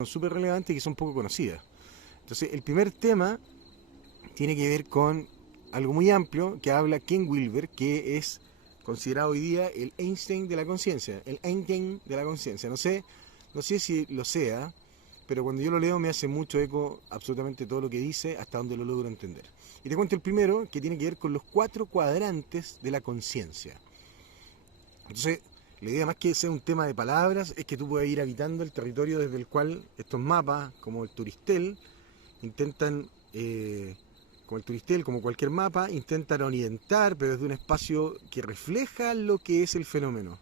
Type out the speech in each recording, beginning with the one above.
son súper relevantes y que son poco conocidas. Entonces, el primer tema tiene que ver con algo muy amplio que habla Ken Wilber, que es considerado hoy día el Einstein de la conciencia. El Einstein de la conciencia. No sé si lo sea, pero cuando yo lo leo me hace mucho eco absolutamente todo lo que dice, hasta donde lo logro entender. Y te cuento el primero, que tiene que ver con los 4 cuadrantes de la conciencia. Entonces, la idea más que sea un tema de palabras es que tú puedas ir habitando el territorio desde el cual estos mapas, como el Turistel, intentan, como el Turistel, como cualquier mapa, intentan orientar, pero desde un espacio que refleja lo que es el fenómeno.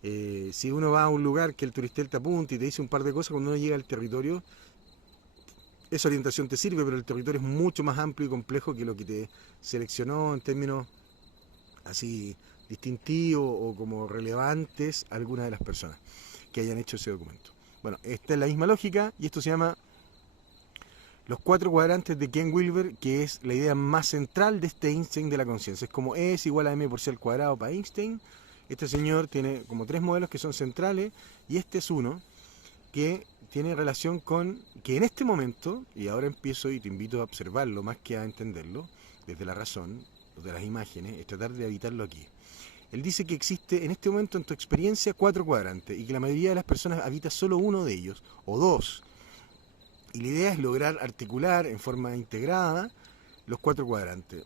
Si uno va a un lugar que el Turistel te apunta y te dice un par de cosas, cuando uno llega al territorio, esa orientación te sirve, pero el territorio es mucho más amplio y complejo que lo que te seleccionó en términos así distintivos o como relevantes a algunas de las personas que hayan hecho ese documento. Bueno, esta es la misma lógica y esto se llama los 4 cuadrantes de Ken Wilber, que es la idea más central de este Einstein de la conciencia. Es como E es igual a m por c al cuadrado para Einstein. Este señor tiene como 3 modelos que son centrales y este es uno que tiene relación con que en este momento, y ahora empiezo y te invito a observarlo más que a entenderlo, desde la razón, de las imágenes, es tratar de habitarlo aquí. Él dice que existe en este momento en tu experiencia 4 cuadrantes y que la mayoría de las personas habita solo uno de ellos, o dos. Y la idea es lograr articular en forma integrada los 4 cuadrantes.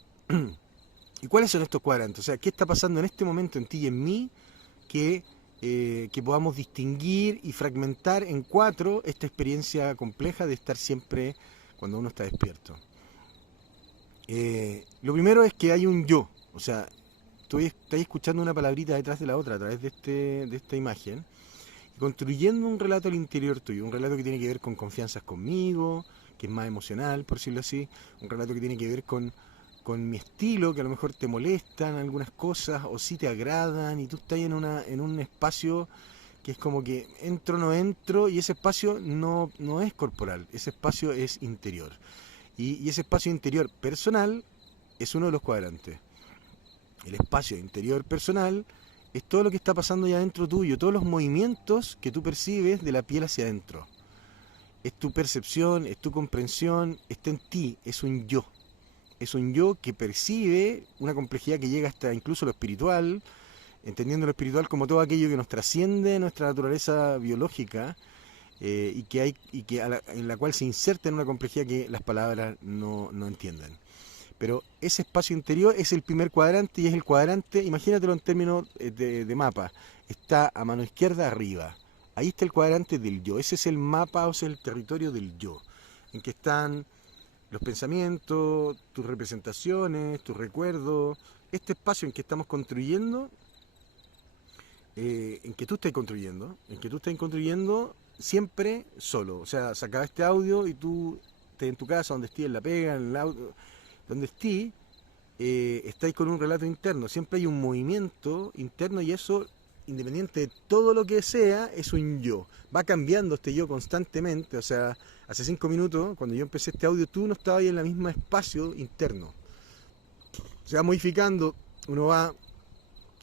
¿Y cuáles son estos cuadrantes? O sea, ¿qué está pasando en este momento en ti y en mí que podamos distinguir y fragmentar en 4 esta experiencia compleja de estar siempre cuando uno está despierto? Lo primero es que hay un yo, o sea, tú estás escuchando una palabrita detrás de la otra a través de esta imagen, construyendo un relato al interior tuyo, un relato que tiene que ver con confianzas conmigo, que es más emocional, por decirlo así, un relato que tiene que ver con mi estilo, que a lo mejor te molestan algunas cosas o sí te agradan y tú estás en un espacio que es como que entro o no entro y ese espacio no es corporal, ese espacio es interior. Y ese espacio interior personal es uno de los cuadrantes. El espacio interior personal es todo lo que está pasando ya dentro tuyo, todos los movimientos que tú percibes de la piel hacia adentro. Es tu percepción, es tu comprensión, está en ti, es un yo. Es un yo que percibe una complejidad que llega hasta incluso lo espiritual, entendiendo lo espiritual como todo aquello que nos trasciende nuestra naturaleza biológica en la cual se inserta en una complejidad que las palabras no entienden. Pero ese espacio interior es el primer cuadrante y es el cuadrante, imagínatelo en términos de mapa, está a mano izquierda arriba. Ahí está el cuadrante del yo, ese es el mapa, o sea, el territorio del yo, en que están los pensamientos, tus representaciones, tus recuerdos, este espacio en que estamos construyendo, en que tú estás construyendo siempre solo. O sea, sacaba este audio y tú estés en tu casa, donde estés, en la pega, en el audio, donde estés, estáis con un relato interno. Siempre hay un movimiento interno y eso, independiente de todo lo que sea, es un yo. Va cambiando este yo constantemente. O sea, hace 5 minutos, cuando yo empecé este audio, tú no estabas ahí en el mismo espacio interno. Se va modificando, uno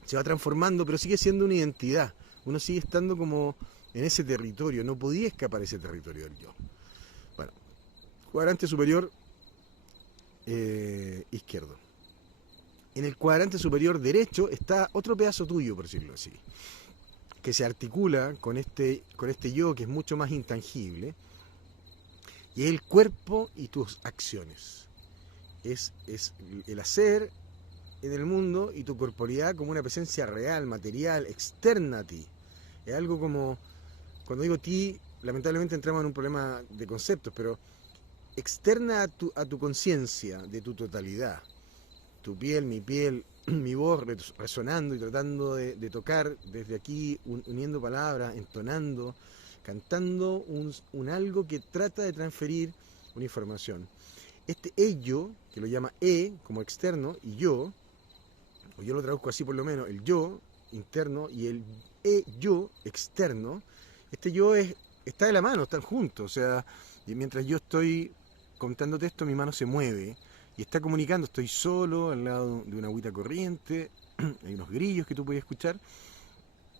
se va transformando, pero sigue siendo una identidad. Uno sigue estando como en ese territorio, no podía escapar ese territorio del yo. Bueno, cuadrante superior izquierdo. En el cuadrante superior derecho está otro pedazo tuyo, por decirlo así, que se articula con este yo que es mucho más intangible, y es el cuerpo y tus acciones. Es el hacer en el mundo y tu corporeidad como una presencia real, material, externa a ti. Es algo como, cuando digo ti, lamentablemente entramos en un problema de conceptos, pero externa a tu conciencia de tu totalidad. Tu piel, mi voz resonando y tratando de tocar desde aquí, uniendo palabras, entonando, cantando un algo que trata de transferir una información. Este ello, que lo llama como externo, y yo, o yo lo traduzco así por lo menos, el yo interno y el yo externo, este yo está de la mano, están juntos. O sea, mientras yo estoy contándote esto, mi mano se mueve y está comunicando. Estoy solo al lado de una agüita corriente, hay unos grillos que tú puedes escuchar.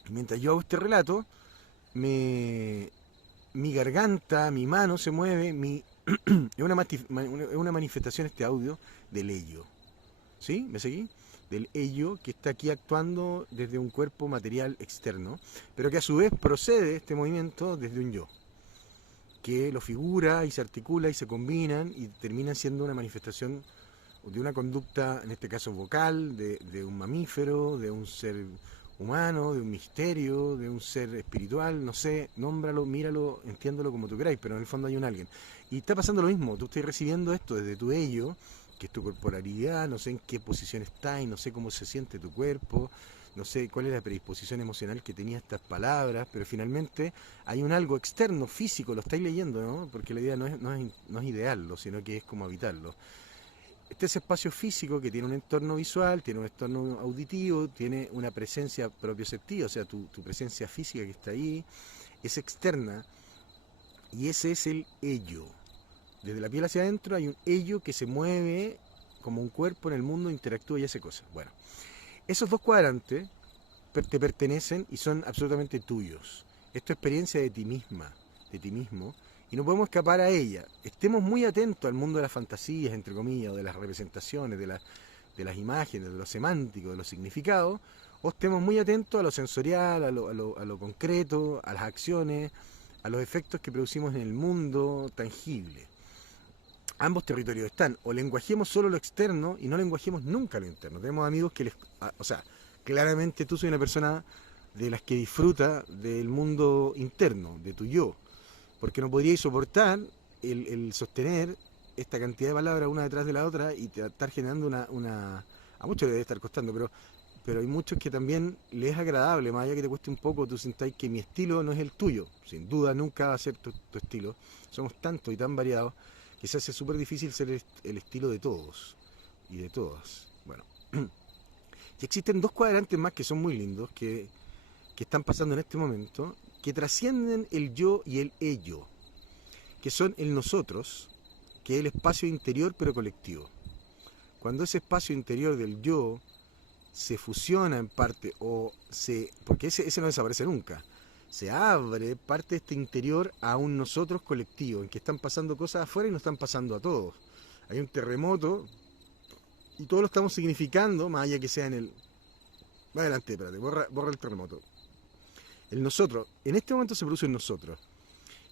Y mientras yo hago este relato, me mi garganta, mi mano se mueve, es una manifestación este audio del ello. ¿Sí? ¿Me seguí? Del ello que está aquí actuando desde un cuerpo material externo, pero que a su vez procede este movimiento desde un yo, que lo figura y se articula y se combinan y terminan siendo una manifestación de una conducta, en este caso vocal, de un mamífero, de un ser humano, de un misterio, de un ser espiritual, no sé, nómbralo, míralo, entiéndelo como tú queráis, pero en el fondo hay un alguien. Y está pasando lo mismo, tú estás recibiendo esto desde tu ello, que es tu corporalidad, no sé en qué posición está y no sé cómo se siente tu cuerpo, no sé cuál es la predisposición emocional que tenía estas palabras, pero finalmente hay un algo externo, físico, lo estáis leyendo, ¿no? Porque la idea no es idearlo, sino que es como habitarlo. Este es espacio físico que tiene un entorno visual, tiene un entorno auditivo, tiene una presencia propioceptiva, o sea, tu presencia física que está ahí, es externa, y ese es el ello. Desde la piel hacia adentro hay un ello que se mueve como un cuerpo en el mundo, interactúa y hace cosas. Bueno, esos dos cuadrantes te pertenecen y son absolutamente tuyos. Es tu experiencia de ti misma, de ti mismo, y no podemos escapar a ella. Estemos muy atentos al mundo de las fantasías, entre comillas, o de las representaciones, de las imágenes, de lo semántico, de los significados, o estemos muy atentos a lo sensorial, a lo concreto, a las acciones, a los efectos que producimos en el mundo tangible. Ambos territorios están, o lenguajemos solo lo externo y no lenguajemos nunca lo interno. Tenemos amigos que o sea, claramente tú soy una persona de las que disfruta del mundo interno, de tu yo, porque no podríais soportar el sostener esta cantidad de palabras una detrás de la otra y estar generando a muchos les debe estar costando, pero hay muchos que también les es agradable, más allá que te cueste un poco, tú sintáis que mi estilo no es el tuyo, sin duda nunca va a ser tu estilo, somos tantos y tan variados que se hace súper difícil ser el estilo de todos y de todas. Bueno, y existen dos cuadrantes más que son muy lindos, que están pasando en este momento, que trascienden el yo y el ello, que son el nosotros, que es el espacio interior pero colectivo. Cuando ese espacio interior del yo se fusiona en parte, porque ese no desaparece nunca, se abre parte de este interior a un nosotros colectivo, en que están pasando cosas afuera y nos están pasando a todos. Hay un terremoto y todos lo estamos significando, más allá que sea en el... Va adelante, espérate, borra el terremoto. El nosotros, en este momento se produce en nosotros.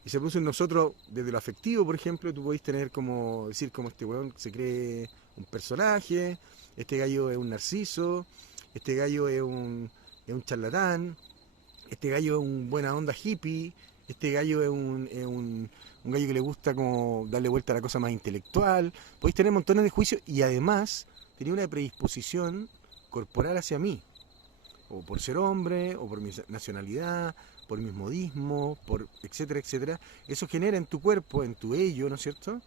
Y se produce en nosotros desde lo afectivo, por ejemplo, tú podéis tener como, decir como este weón se cree un personaje, este gallo es un narciso, este gallo es un charlatán, este gallo es un buena onda hippie, este gallo es un gallo que le gusta como darle vuelta a la cosa más intelectual. Podéis tener montones de juicios y además tenía una predisposición corporal hacia mí, o por ser hombre, o por mi nacionalidad, por mis modismos, por etcétera, etcétera. Eso genera en tu cuerpo, en tu ello, ¿no es cierto?,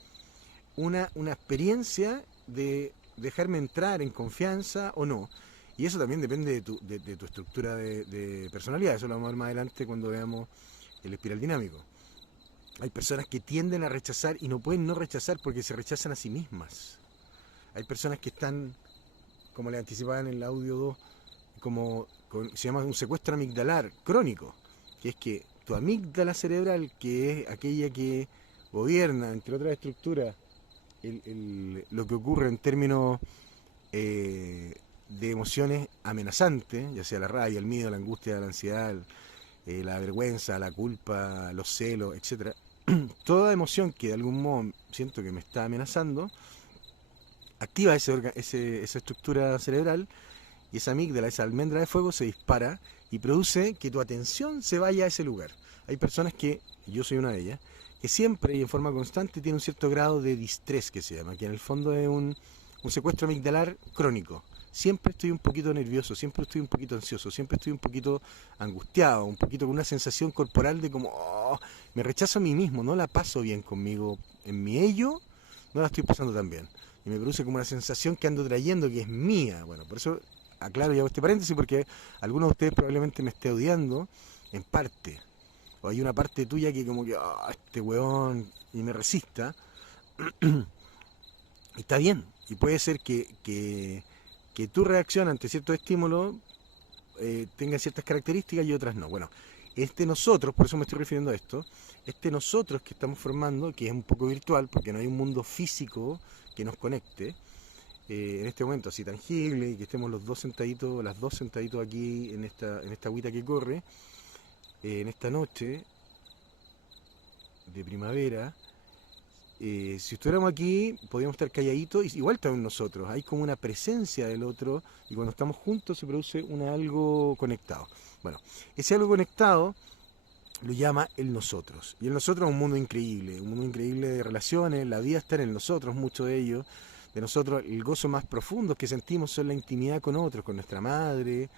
una experiencia de dejarme entrar en confianza o no. Y eso también depende de tu estructura de personalidad. Eso lo vamos a ver más adelante cuando veamos el espiral dinámico. Hay personas que tienden a rechazar y no pueden no rechazar porque se rechazan a sí mismas. Hay personas que están, como le anticipaba en el audio 2, se llama un secuestro amigdalar crónico, que es que tu amígdala cerebral, que es aquella que gobierna, entre otras estructuras, lo que ocurre en términos de emociones amenazantes, ya sea la rabia, el miedo, la angustia, la ansiedad, la vergüenza, la culpa, los celos, etcétera. Toda emoción que de algún modo siento que me está amenazando, activa esa estructura cerebral y esa amígdala, esa almendra de fuego se dispara y produce que tu atención se vaya a ese lugar. Hay personas que, yo soy una de ellas, que siempre y en forma constante tiene un cierto grado de distrés que se llama, que en el fondo es un secuestro amigdalar crónico. Siempre estoy un poquito nervioso, siempre estoy un poquito ansioso, siempre estoy un poquito angustiado, un poquito con una sensación corporal de como, me rechazo a mí mismo, no la paso bien conmigo, en mi ello no la estoy pasando tan bien. Y me produce como una sensación que ando trayendo que es mía. Bueno, por eso aclaro y hago este paréntesis porque algunos de ustedes probablemente me esté odiando en parte. O hay una parte tuya que como que, este weón, y me resista. Y está bien. Y puede ser que tu reacción ante ciertos estímulos tenga ciertas características y otras no. Bueno, Este nosotros, por eso me estoy refiriendo a esto, este nosotros que estamos formando, que es un poco virtual, porque no hay un mundo físico que nos conecte, en este momento así tangible, y que estemos los dos sentaditos, las dos sentaditos aquí en esta agüita que corre, en esta noche de primavera. Si estuviéramos aquí, podríamos estar calladitos, y igual estamos nosotros, hay como una presencia del otro, y cuando estamos juntos se produce algo conectado. Bueno, ese algo conectado lo llama el nosotros, y el nosotros es un mundo increíble de relaciones, la vida está en el nosotros, mucho de ello. De nosotros el gozo más profundo que sentimos son la intimidad con otros, con nuestra madre,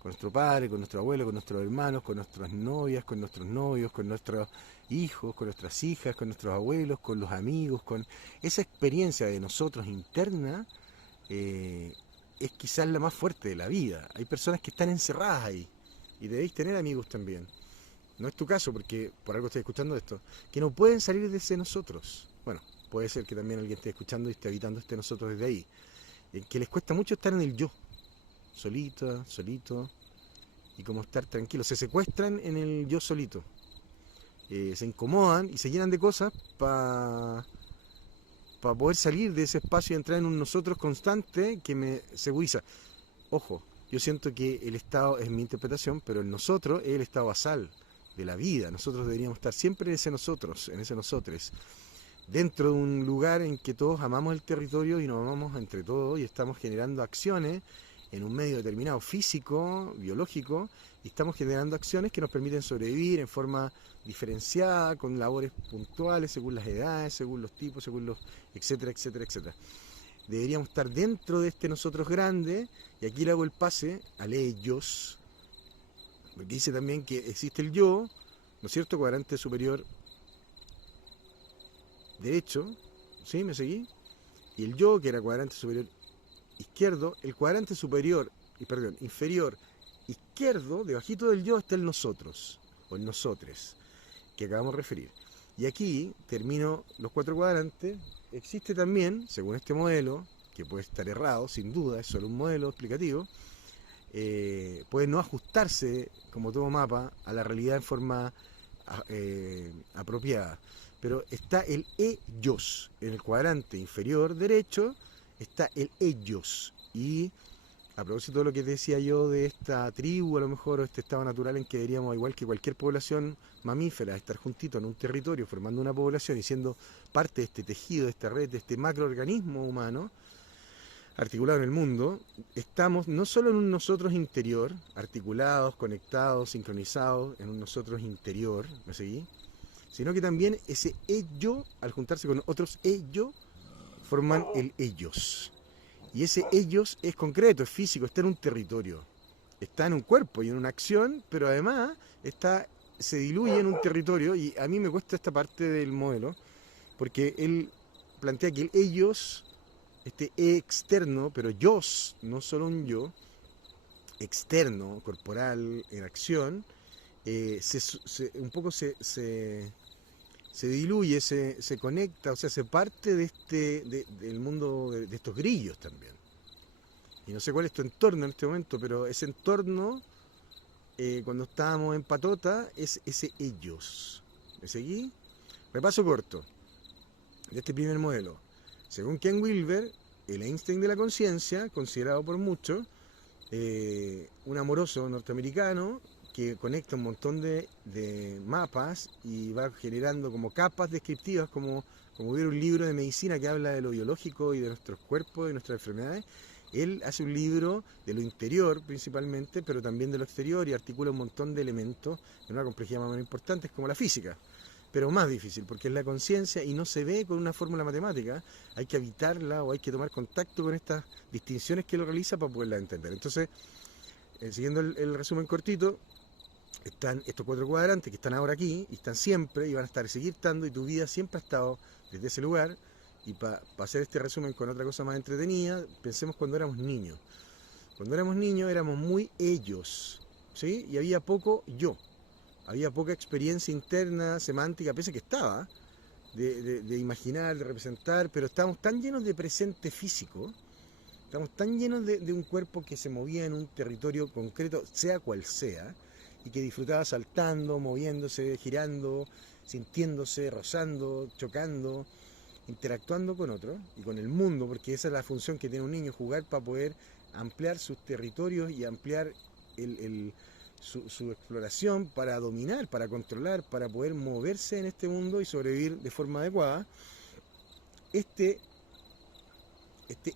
con nuestro padre, con nuestro abuelo, con nuestros hermanos, con nuestras novias, con nuestros novios, con nuestros hijos, con nuestras hijas, con nuestros abuelos, con los amigos, con esa experiencia de nosotros interna. Es quizás la más fuerte de la vida. Hay personas que están encerradas ahí y debéis tener amigos también. No es tu caso porque por algo estoy escuchando esto, que no pueden salir de ese nosotros. Bueno, puede ser que también alguien esté escuchando y esté habitando este nosotros desde ahí. Que les cuesta mucho estar en el yo, solita, solito, y como estar tranquilo. Se secuestran en el yo solito. Se incomodan y se llenan de cosas para poder salir de ese espacio y entrar en un nosotros constante que me seguriza. Ojo, yo siento que el estado, es mi interpretación, pero el nosotros es el estado basal de la vida. Nosotros deberíamos estar siempre en ese nosotros, en ese nosotres, dentro de un lugar en que todos amamos el territorio y nos amamos entre todos y estamos generando acciones en un medio determinado físico, biológico, y estamos generando acciones que nos permiten sobrevivir en forma diferenciada, con labores puntuales, según las edades, según los tipos, según los, etcétera, etcétera, etcétera. Deberíamos estar dentro de este nosotros grande, y aquí le hago el pase al ellos, porque dice también que existe el yo, ¿no es cierto? Cuadrante superior derecho, ¿sí? ¿Me seguí? Y el yo, que era cuadrante superior izquierdo, el cuadrante superior, inferior izquierdo, debajito del yo está el nosotros, o el nosotres, que acabamos de referir. Y aquí termino los 4 cuadrantes. Existe también, según este modelo, que puede estar errado, sin duda, es solo un modelo explicativo, puede no ajustarse, como todo mapa, a la realidad en forma apropiada. Pero está el ellos, en el cuadrante inferior derecho está el ellos. Y a propósito de lo que decía yo de esta tribu, a lo mejor, o este estado natural en que deberíamos, igual que cualquier población mamífera, estar juntitos en un territorio, formando una población y siendo parte de este tejido, de esta red, de este macroorganismo humano, articulado en el mundo, estamos no solo en un nosotros interior, articulados, conectados, sincronizados, en un nosotros interior, ¿me seguí? Sino que también ese ello, al juntarse con otros ello, forman el ellos. Y ese ellos es concreto, es físico, está en un territorio, está en un cuerpo y en una acción, pero además se diluye en un territorio, y a mí me cuesta esta parte del modelo, porque él plantea que el ellos, este externo, pero yo, no solo un yo, externo, corporal, en acción, un poco se diluye, se conecta, o sea, se parte del mundo de estos grillos también. Y no sé cuál es tu entorno en este momento, pero ese entorno, cuando estábamos en patota, es ese ellos. ¿Me seguí? Repaso corto de este primer modelo. Según Ken Wilber, el Einstein de la conciencia, considerado por muchos un amoroso norteamericano que conecta un montón de mapas y va generando como capas descriptivas, como hubiera un libro de medicina que habla de lo biológico y de nuestros cuerpos, de nuestras enfermedades. Él hace un libro de lo interior principalmente, pero también de lo exterior, y articula un montón de elementos de una complejidad más o menos importante, como la física, pero más difícil, porque es la conciencia y no se ve con una fórmula matemática, hay que habitarla o hay que tomar contacto con estas distinciones que él realiza para poderla entender. Entonces, siguiendo el resumen cortito, están estos 4 cuadrantes que están ahora aquí, y están siempre, y van a seguir estando, y tu vida siempre ha estado desde ese lugar. Y para hacer este resumen con otra cosa más entretenida, pensemos cuando éramos niños. Cuando éramos niños éramos muy ellos, ¿sí? Y había poco yo. Había poca experiencia interna, semántica, pese a que estaba, de imaginar, de representar, pero estábamos tan llenos de presente físico, estamos tan llenos de un cuerpo que se movía en un territorio concreto, sea cual sea, y que disfrutaba saltando, moviéndose, girando, sintiéndose, rozando, chocando, interactuando con otros y con el mundo, porque esa es la función que tiene un niño, jugar para poder ampliar sus territorios y ampliar su exploración para dominar, para controlar, para poder moverse en este mundo y sobrevivir de forma adecuada. Este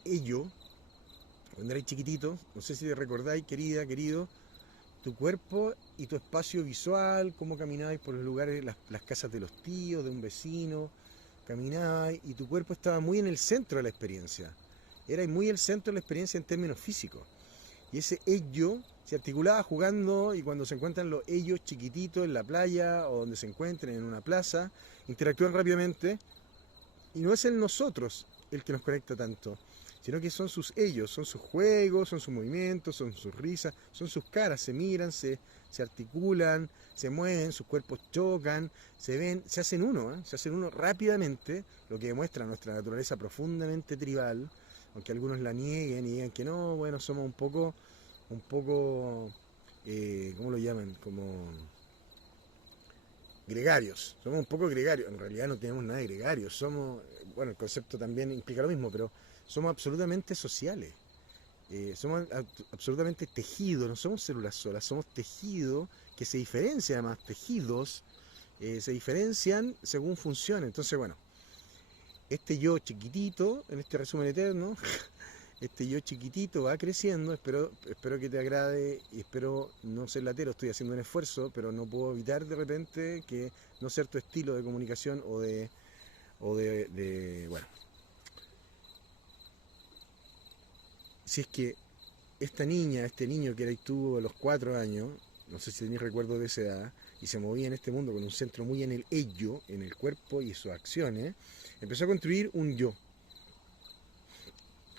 ello, cuando erais chiquitito, no sé si te recordáis, querida, querido, tu cuerpo y tu espacio visual, cómo caminabais por los lugares, las casas de los tíos, de un vecino, caminabais y tu cuerpo estaba muy en el centro de la experiencia. Era muy el centro de la experiencia en términos físicos. Y ese ello se articulaba jugando y cuando se encuentran los ellos chiquititos en la playa o donde se encuentren en una plaza, interactúan rápidamente y no es el nosotros el que nos conecta tanto, sino que son sus ellos, son sus juegos, son sus movimientos, son sus risas, son sus caras, se miran, se articulan, se mueven, sus cuerpos chocan, se ven, se hacen uno rápidamente, lo que demuestra nuestra naturaleza profundamente tribal, aunque algunos la nieguen y digan que no, bueno, somos un poco, ¿cómo lo llaman? Como gregarios, somos un poco gregarios, en realidad no tenemos nada de gregarios, somos, bueno, el concepto también implica lo mismo, pero somos absolutamente sociales, somos absolutamente tejidos, no somos células solas, somos tejido que se diferencia además, tejidos se diferencian según funcionan, entonces bueno, este yo chiquitito, en este resumen eterno, este yo chiquitito va creciendo, espero que te agrade y espero no ser latero, estoy haciendo un esfuerzo, pero no puedo evitar de repente que no ser tu estilo de comunicación o de bueno, si es que esta niña, este niño que eras tú a los 4 años, no sé si tenéis recuerdo de esa edad, y se movía en este mundo con un centro muy en el ello, en el cuerpo y sus acciones, empezó a construir un yo.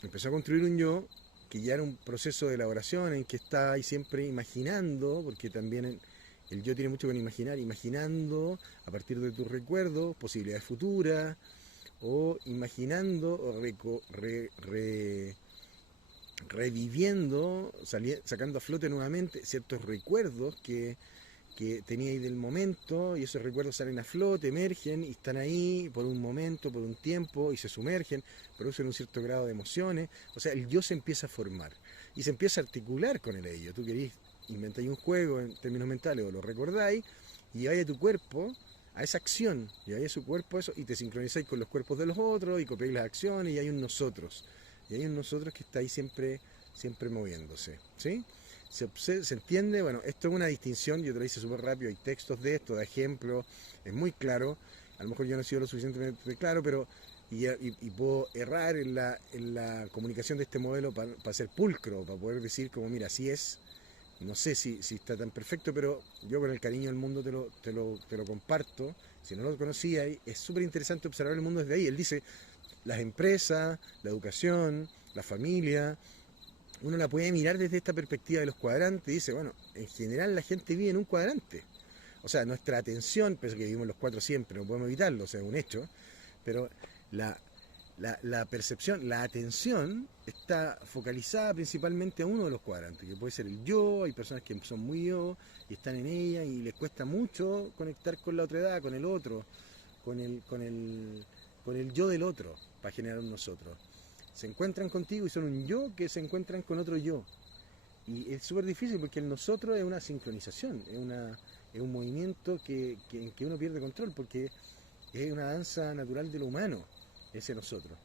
Empezó a construir un yo que ya era un proceso de elaboración en que está ahí siempre imaginando, porque también el yo tiene mucho con imaginar, imaginando a partir de tus recuerdos, posibilidades futuras, o imaginando, o reviviendo, sacando a flote nuevamente ciertos recuerdos que teníais del momento, y esos recuerdos salen a flote, emergen y están ahí por un momento, por un tiempo, y se sumergen, producen un cierto grado de emociones. O sea, el yo se empieza a formar y se empieza a articular con el ello. Tú querís inventar un juego en términos mentales o lo recordáis y lleváis a tu cuerpo a esa acción, lleváis a su cuerpo a eso y te sincronizáis con los cuerpos de los otros y copiáis las acciones y hay un nosotros. Y hay un nosotros que está ahí siempre moviéndose, ¿sí? Se entiende, bueno, esto es una distinción, yo te lo hice súper rápido, hay textos de esto, de ejemplos, es muy claro, a lo mejor yo no he sido lo suficientemente claro, pero y puedo errar en la comunicación de este modelo para ser pulcro, para poder decir como, mira, así es, no sé si está tan perfecto, pero yo con el cariño del mundo te lo comparto, si no lo conocía, es súper interesante observar el mundo desde ahí, él dice, las empresas, la educación, la familia, uno la puede mirar desde esta perspectiva de los cuadrantes y dice, bueno, en general la gente vive en un cuadrante. O sea, nuestra atención, pese a que vivimos los 4 siempre, no podemos evitarlo, o sea, es un hecho, pero la percepción, la atención está focalizada principalmente a uno de los cuadrantes, que puede ser el yo, hay personas que son muy yo y están en ella y les cuesta mucho conectar con la otra edad, con el otro, con el yo del otro, para generar un nosotros. Se encuentran contigo y son un yo que se encuentran con otro yo. Y es súper difícil porque el nosotros es una sincronización, es un movimiento en que uno pierde control porque es una danza natural de lo humano, ese nosotros.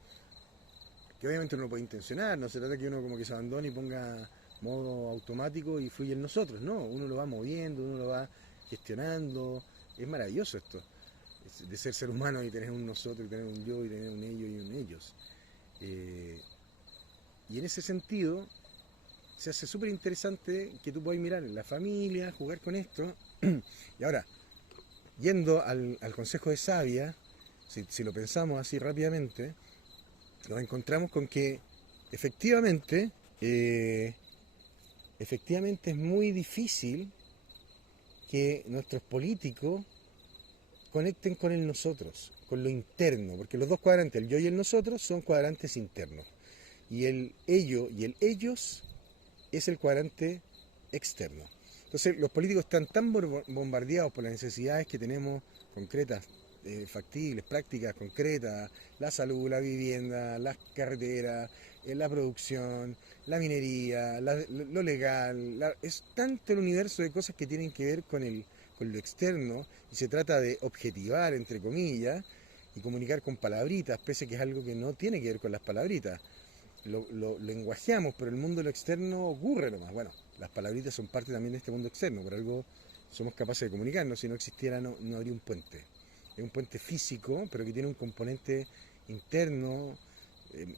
Que obviamente uno lo puede intencionar, no se trata que uno como que se abandone y ponga modo automático y fluye el nosotros, no, uno lo va moviendo, uno lo va gestionando, es maravilloso esto, de ser humano y tener un nosotros y tener un yo y tener un ello y un ellos. Y en ese sentido se hace súper interesante que tú puedas mirar en la familia, jugar con esto. Y ahora, yendo al consejo de Sabia, si lo pensamos así rápidamente, nos encontramos con que efectivamente es muy difícil que nuestros políticos conecten con el nosotros, con lo interno, porque los dos cuadrantes, el yo y el nosotros, son cuadrantes internos. Y el ello y el ellos es el cuadrante externo. Entonces los políticos están tan bombardeados por las necesidades que tenemos concretas, factibles, prácticas, concretas, la salud, la vivienda, las carreteras, la producción, la minería, lo legal, es tanto el universo de cosas que tienen que ver con lo externo y se trata de objetivar, entre comillas, y comunicar con palabritas, pese que es algo que no tiene que ver con las palabritas. Lo lenguajeamos, pero el mundo de lo externo ocurre nomás. Bueno, las palabritas son parte también de este mundo externo, por algo somos capaces de comunicarnos, si no existiera no habría un puente. Es un puente físico, pero que tiene un componente interno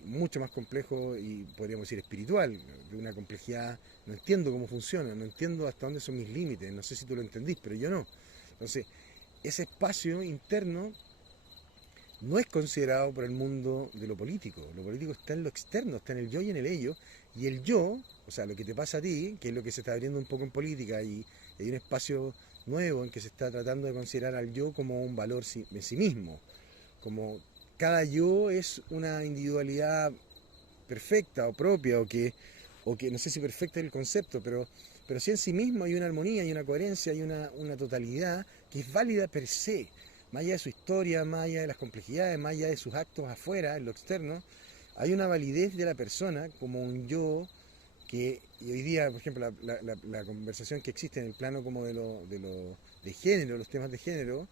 mucho más complejo y podríamos decir espiritual, de una complejidad. No entiendo cómo funciona, no entiendo hasta dónde son mis límites, no sé si tú lo entendís, pero yo no. Entonces, ese espacio interno no es considerado por el mundo de lo político. Lo político está en lo externo, está en el yo y en el ello. Y el yo, o sea, lo que te pasa a ti, que es lo que se está abriendo un poco en política, y hay un espacio nuevo en que se está tratando de considerar al yo como un valor en sí mismo. Como cada yo es una individualidad perfecta o propia, o que no sé si perfecta es el concepto, pero sí en sí mismo hay una armonía, hay una coherencia, hay una totalidad que es válida per se, más allá de su historia, más allá de las complejidades, más allá de sus actos afuera, en lo externo. Hay una validez de la persona como un yo que, y hoy día, por ejemplo, la conversación que existe en el plano como de género, los temas de género,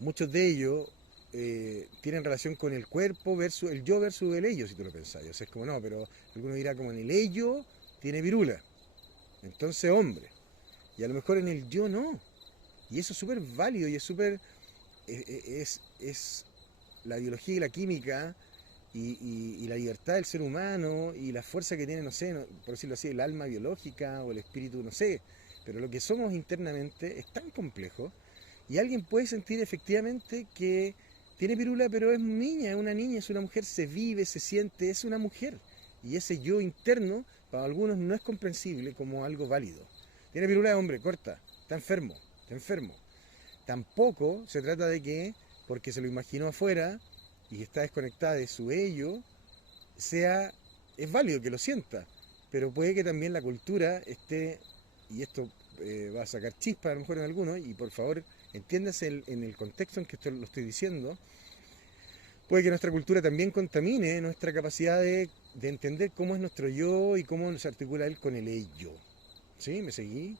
muchos de ellos tienen relación con el cuerpo versus el yo versus el ello, si tú lo pensás. O sea, es como no, pero alguno dirá como en el ello tiene virula, entonces hombre, y a lo mejor en el yo no. Y eso es súper válido y es súper. Es la biología y la química y la libertad del ser humano y la fuerza que tiene, no sé, por decirlo así, el alma biológica o el espíritu, no sé. Pero lo que somos internamente es tan complejo y alguien puede sentir efectivamente que tiene pirula, pero es niña, es una niña, es una mujer, se vive, se siente, es una mujer. Y ese yo interno, para algunos, no es comprensible como algo válido. Tiene pirula de hombre, corta, está enfermo, está enfermo. Tampoco se trata de que, porque se lo imaginó afuera y está desconectada de su ello, es válido que lo sienta, pero puede que también la cultura esté, y esto va a sacar chispa a lo mejor en algunos, y por favor entiéndase en el contexto en que lo estoy diciendo, puede que nuestra cultura también contamine nuestra capacidad de entender cómo es nuestro yo y cómo se articula él con el ello. ¿Sí? ¿Me seguí?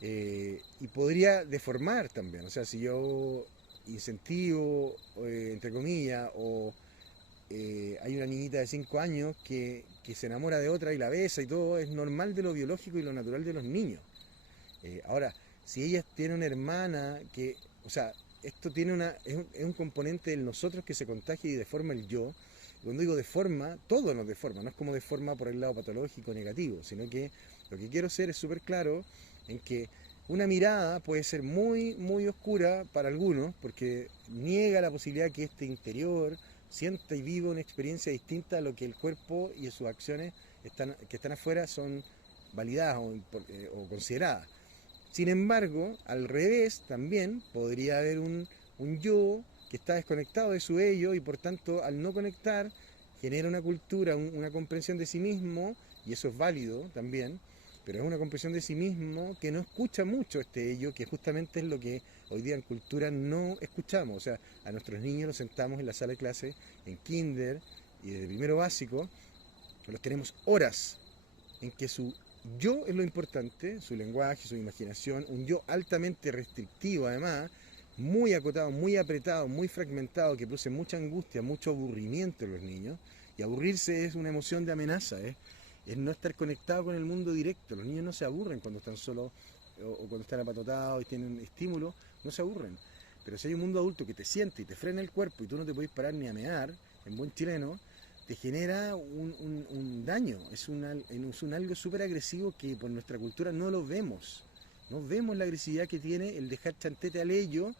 Y podría deformar también, o sea, si yo incentivo, entre comillas, o hay una niñita de 5 años que se enamora de otra y la besa y todo, es normal de lo biológico y lo natural de los niños. Ahora, si ella tiene una hermana que, o sea, esto tiene es un componente del nosotros que se contagia y deforma el yo. Cuando digo deforma, todo nos deforma, no es como deforma por el lado patológico negativo, sino que lo que quiero ser es súper claro en que una mirada puede ser muy, muy oscura para algunos, porque niega la posibilidad que este interior sienta y viva una experiencia distinta a lo que el cuerpo y sus acciones que están afuera son validadas o consideradas. Sin embargo, al revés también podría haber un yo que está desconectado de su ello y por tanto al no conectar genera una cultura, una comprensión de sí mismo, y eso es válido también, pero es una comprensión de sí mismo que no escucha mucho este ello, que justamente es lo que hoy día en cultura no escuchamos. O sea, a nuestros niños los sentamos en la sala de clase, en kinder y desde primero básico, los tenemos horas en que su yo es lo importante, su lenguaje, su imaginación, un yo altamente restrictivo además, muy acotado, muy apretado, muy fragmentado, que produce mucha angustia, mucho aburrimiento en los niños. Y aburrirse es una emoción de amenaza, es no estar conectado con el mundo directo. Los niños no se aburren cuando están solos o cuando están apatotados y tienen estímulo, no se aburren. Pero si hay un mundo adulto que te siente y te frena el cuerpo y tú no te puedes parar ni a mear, en buen chileno, te genera un daño, es un algo súper agresivo que por nuestra cultura no lo vemos. No vemos la agresividad que tiene el dejar chantete al ello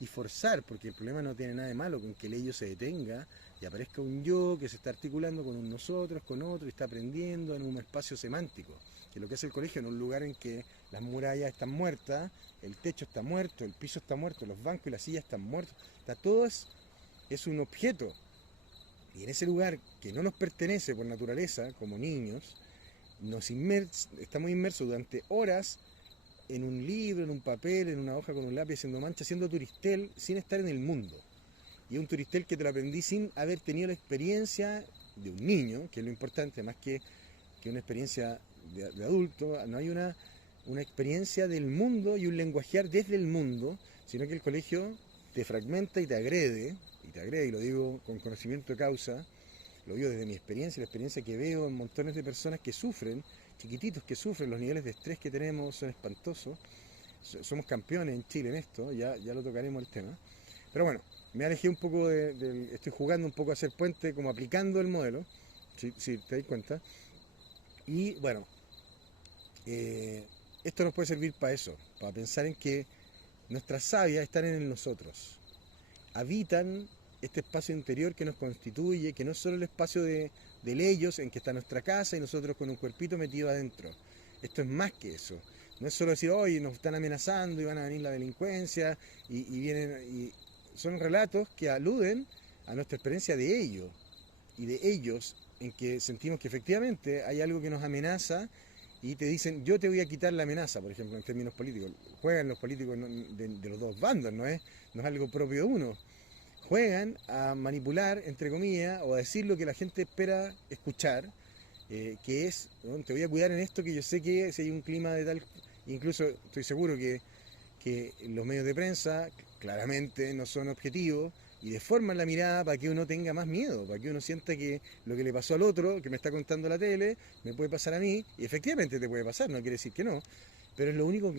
y forzar, porque el problema no tiene nada de malo con que el ello se detenga y aparezca un yo que se está articulando con un nosotros, con otro, y está aprendiendo en un espacio semántico, que es lo que es el colegio, en un lugar en que las murallas están muertas, el techo está muerto, el piso está muerto, los bancos y las sillas están muertos, todo es un objeto. Y en ese lugar que no nos pertenece por naturaleza, como niños, estamos inmersos durante horas en un libro, en un papel, en una hoja con un lápiz, haciendo mancha, haciendo turistel, sin estar en el mundo. Y es un turistel que te lo aprendí sin haber tenido la experiencia de un niño, que es lo importante, más que una experiencia de adulto. No hay una experiencia del mundo y un lenguajear desde el mundo, sino que el colegio te fragmenta y te agrede, y lo digo con conocimiento de causa, lo digo desde mi experiencia, la experiencia que veo en montones de personas que sufren, chiquititos que sufren, los niveles de estrés que tenemos son espantosos. Somos campeones en Chile en esto, ya lo tocaremos el tema. Pero bueno, me alejé un poco estoy jugando un poco a hacer puente, como aplicando el modelo, si te das cuenta. Y bueno, esto nos puede servir para eso, para pensar en que nuestras sabias están en el nosotros, habitan este espacio interior que nos constituye, que no es solo el espacio del ellos, en que está nuestra casa y nosotros con un cuerpito metido adentro. Esto es más que eso. No es solo decir, hoy nos están amenazando y van a venir la delincuencia, y son relatos que aluden a nuestra experiencia de ello y de ellos, en que sentimos que efectivamente hay algo que nos amenaza y te dicen, yo te voy a quitar la amenaza, por ejemplo, en términos políticos. Juegan los políticos de los dos bandos, no es algo propio de uno. Juegan a manipular, entre comillas, o a decir lo que la gente espera escuchar, que es, ¿no? Te voy a cuidar en esto, que yo sé que si hay un clima de tal... Incluso estoy seguro que los medios de prensa claramente no son objetivos y deforman la mirada para que uno tenga más miedo, para que uno sienta que lo que le pasó al otro, que me está contando la tele, me puede pasar a mí, y efectivamente te puede pasar, no quiere decir que no, pero es lo único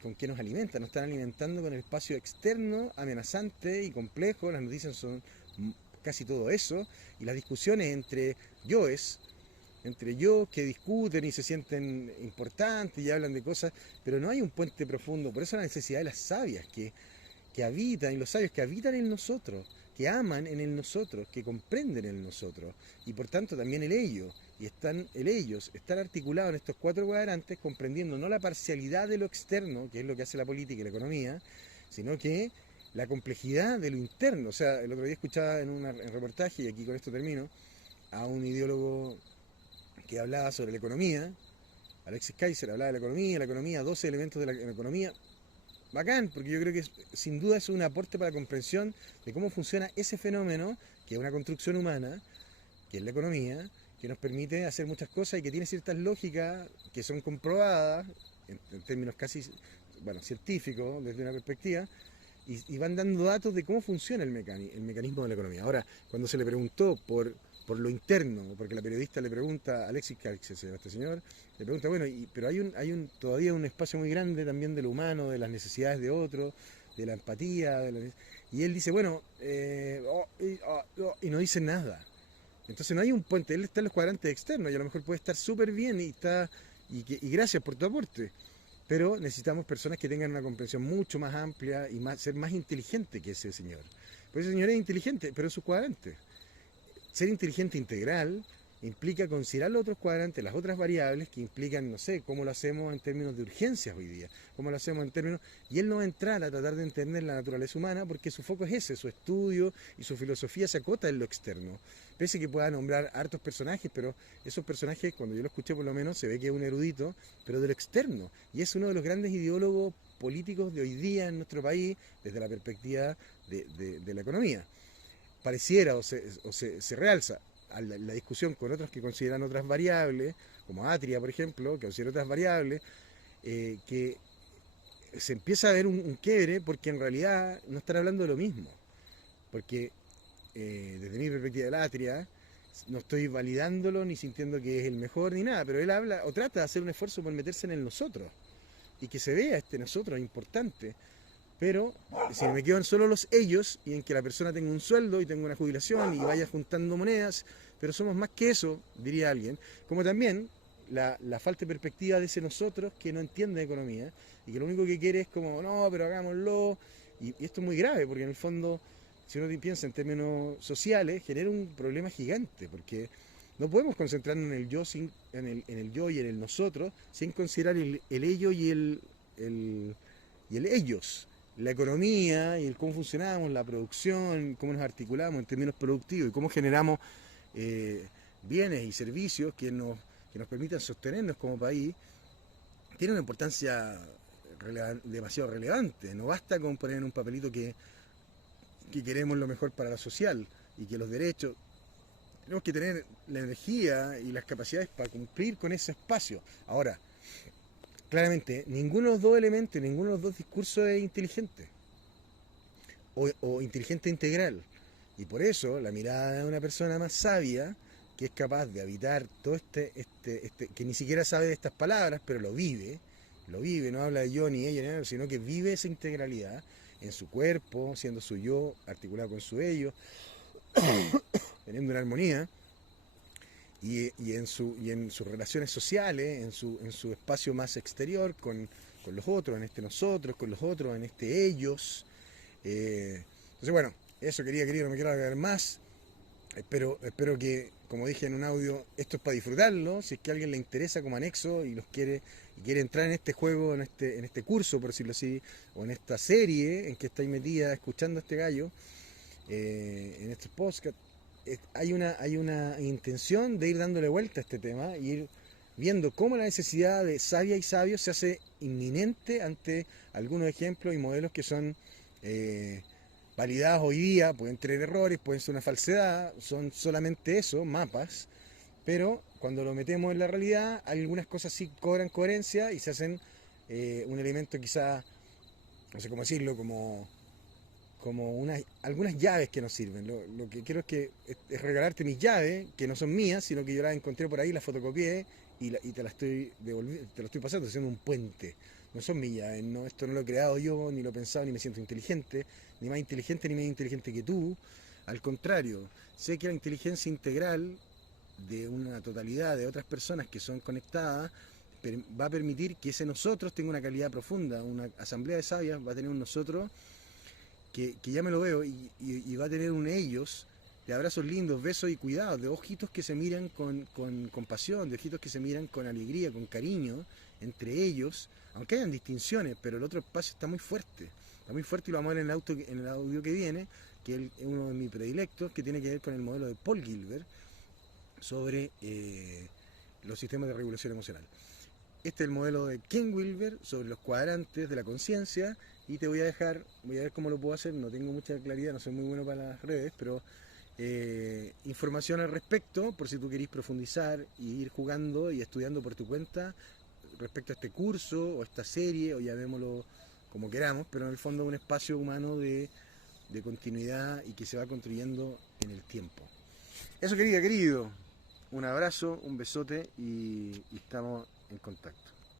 con que nos alimentan. Nos están alimentando con el espacio externo, amenazante y complejo. Las noticias son casi todo eso, y las discusiones entre yo que discuten y se sienten importantes y hablan de cosas, pero no hay un puente profundo. Por eso la necesidad de las sabias que habitan, y los sabios que habitan en nosotros, que aman en el nosotros, que comprenden en el nosotros, y por tanto también el ello. Y ellos están articulados en estos 4 cuadrantes, comprendiendo no la parcialidad de lo externo, que es lo que hace la política y la economía, sino que la complejidad de lo interno. O sea, el otro día escuchaba en un reportaje, y aquí con esto termino, a un ideólogo que hablaba sobre la economía. Alexis Kaiser hablaba de la economía, 12 elementos de la economía. Bacán, porque yo creo que sin duda es un aporte para la comprensión de cómo funciona ese fenómeno, que es una construcción humana, que es la economía, que nos permite hacer muchas cosas y que tiene ciertas lógicas que son comprobadas en términos casi, bueno, científicos, desde una perspectiva, y van dando datos de cómo funciona el mecanismo de la economía. Ahora, cuando se le preguntó por lo interno, porque la periodista le pregunta a Alexis Kaiser, a este señor, le pregunta, bueno, pero hay todavía un espacio muy grande también de lo humano, de las necesidades de otro, de la empatía, y él dice, bueno, y no dice nada. Entonces no hay un puente, él está en los cuadrantes externos y a lo mejor puede estar súper bien y gracias por tu aporte, pero necesitamos personas que tengan una comprensión mucho más amplia y ser más inteligente que ese señor. Pues ese señor es inteligente, pero en sus cuadrantes. Ser inteligente integral implica considerar los otros cuadrantes, las otras variables que implican, no sé, cómo lo hacemos en términos de urgencias hoy día, cómo lo hacemos en términos... Y él no va a entrar a tratar de entender la naturaleza humana porque su foco es ese, su estudio y su filosofía se acota en lo externo. Pese que pueda nombrar hartos personajes, pero esos personajes, cuando yo lo escuché por lo menos, se ve que es un erudito, pero de lo externo. Y es uno de los grandes ideólogos políticos de hoy día en nuestro país, desde la perspectiva de la economía. Pareciera o se realza la discusión con otros que consideran otras variables, como Atria, por ejemplo, que considera otras variables, que se empieza a ver un quiebre porque en realidad no están hablando de lo mismo. Porque desde mi perspectiva de la Atria, no estoy validándolo ni sintiendo que es el mejor ni nada, pero él habla o trata de hacer un esfuerzo por meterse en el nosotros y que se vea este nosotros importante. Pero si me quedan solo los ellos y en que la persona tenga un sueldo y tenga una jubilación y vaya juntando monedas, pero somos más que eso, diría alguien, como también la falta de perspectiva de ese nosotros que no entiende economía y que lo único que quiere es como, no, pero hagámoslo, y esto es muy grave porque en el fondo, si uno piensa en términos sociales, genera un problema gigante, porque no podemos concentrarnos en el yo, en el yo y en el nosotros, sin considerar el ello y el ellos. La economía y el cómo funcionamos, la producción, cómo nos articulamos en términos productivos y cómo generamos bienes y servicios que nos que nos permitan sostenernos como país, tiene una importancia demasiado relevante. No basta con poner en un papelito que queremos lo mejor para la social y que los derechos. Tenemos que tener la energía y las capacidades para cumplir con ese espacio. Ahora, claramente, ninguno de los dos elementos, ninguno de los dos discursos es inteligente o inteligente integral. Y por eso la mirada de una persona más sabia, que es capaz de habitar todo que ni siquiera sabe de estas palabras, pero lo vive, no habla de yo ni ella, sino que vive esa integralidad en su cuerpo, siendo su yo, articulado con su ello, teniendo una armonía, y en sus relaciones sociales, en su espacio más exterior, con los otros, en este nosotros, con los otros, en este ellos. Entonces, bueno, eso querido, no me quiero alargar más. Espero que, como dije en un audio, esto es para disfrutarlo. Si es que a alguien le interesa como anexo y quiere entrar en este juego, en este curso, por decirlo así, o en esta serie en que estáis metida escuchando a este gallo, en este podcast, hay una intención de ir dándole vuelta a este tema y ir viendo cómo la necesidad de sabia y sabio se hace inminente ante algunos ejemplos y modelos que son validados hoy día. Pueden tener errores, pueden ser una falsedad, son solamente eso, mapas, pero cuando lo metemos en la realidad, algunas cosas sí cobran coherencia y se hacen un elemento quizá, no sé cómo decirlo, como algunas llaves que nos sirven. Lo que quiero es regalarte mis llaves, que no son mías, sino que yo las encontré por ahí, las fotocopié y te las estoy devolviendo, te lo estoy pasando, haciendo un puente. No son mis llaves, no, esto no lo he creado yo, ni lo he pensado, ni me siento inteligente, ni más inteligente ni menos inteligente que tú. Al contrario, sé que la inteligencia integral de una totalidad de otras personas que son conectadas va a permitir que ese nosotros tenga una calidad profunda. Una asamblea de sabias va a tener un nosotros que ya me lo veo y va a tener un ellos de abrazos lindos, besos y cuidados, de ojitos que se miran con compasión, de ojitos que se miran con alegría, con cariño entre ellos, aunque hayan distinciones, pero el otro espacio está muy fuerte y lo vamos a ver en el audio que viene, que es uno de mis predilectos, que tiene que ver con el modelo de Paul Gilbert sobre los sistemas de regulación emocional. Este es el modelo de Ken Wilber sobre los cuadrantes de la conciencia, y voy a ver cómo lo puedo hacer. No tengo mucha claridad, no soy muy bueno para las redes, pero información al respecto, por si tú querís profundizar y ir jugando y estudiando por tu cuenta respecto a este curso o esta serie, o llamémoslo como queramos, pero en el fondo es un espacio humano de continuidad y que se va construyendo en el tiempo. Eso, querido, un abrazo, un besote y estamos en contacto.